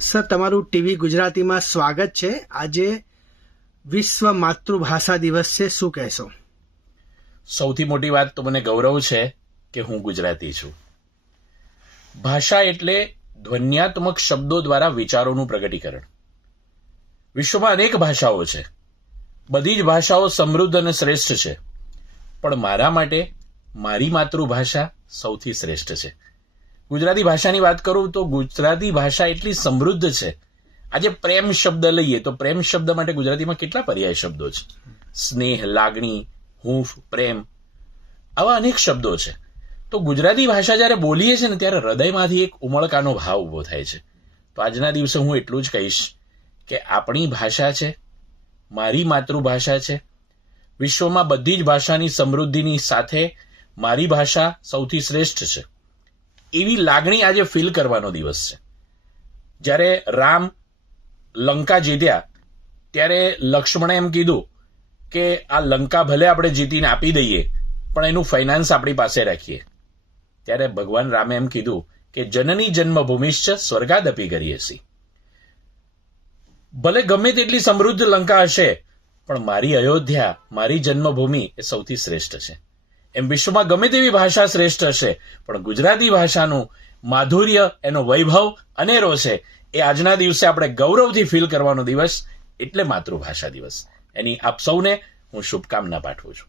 Sir, તમારું TV ગુજરાતીમાં સ્વાગત છે. આજે વિશ્વ માતૃભાષા દિવસ છે, શું કહેશો? સૌથી મોટી વાત તો મને ગૌરવ છે કે હું ગુજરાતી છું. ભાષા એટલે ધ્વન્યાત્મક શબ્દો દ્વારા વિચારોનું પ્રગટીકરણ. વિશ્વમાં અનેક ભાષાઓ છે. બધી જ ભાષાઓ સમૃદ્ધ અને શ્રેષ્ઠ છે, પણ મારા માટે મારી માતૃભાષા સૌથી શ્રેષ્ઠ છે. ગુજરાતી ભાષાની વાત કરું તો ગુજરાતી ભાષા એટલી સમૃદ્ધ છે. આજે પ્રેમ શબ્દ લઈએ તો પ્રેમ શબ્દ માટે ગુજરાતીમાં કેટલા પર્યાય શબ્દો છે. સ્નેહ, લાગણી, હૂંફ, પ્રેમ, આવા અનેક શબ્દો છે. તો ગુજરાતી ભાષા જ્યારે બોલીએ છીએ ને ત્યારે હૃદયમાંથી એક ઉમળકાનો ભાવ ઉભો થાય છે. તો આજના દિવસે હું એટલું જ કહીશ કે આપણી ભાષા છે, મારી માતૃભાષા છે. વિશ્વમાં બધી જ ભાષાની સમૃદ્ધિની સાથે મારી ભાષા સૌથી શ્રેષ્ઠ છે, એવી લાગણી આજે ફીલ કરવાનો દિવસ છે. જ્યારે રામ લંકા જીત્યા ત્યારે લક્ષ્મણે એમ કીધું કે આ લંકા ભલે આપણે જીતીને આપી દઈએ, પણ એનું ફાઇનાન્સ આપણી પાસે રાખીએ. ત્યારે ભગવાન રામે એમ કીધું કે જનની જન્મભૂમિશ્ચ સ્વર્ગાદપી ગરીયસી. ભલે ગમે તેટલી સમૃદ્ધ લંકા હશે, પણ મારી અયોધ્યા, મારી જન્મભૂમિ એ સૌથી શ્રેષ્ઠ છે. એમ વિશ્વમાં ગમે તેવી ભાષા શ્રેષ્ઠ હશે, પણ ગુજરાતી ભાષાનું માધુર્ય, એનો વૈભવ અનેરો છે. એ આજના દિવસે આપણે ગૌરવથી ફીલ કરવાનો દિવસ એટલે માતૃભાષા દિવસ. એની આપ સૌને હું શુભકામના પાઠવું છું.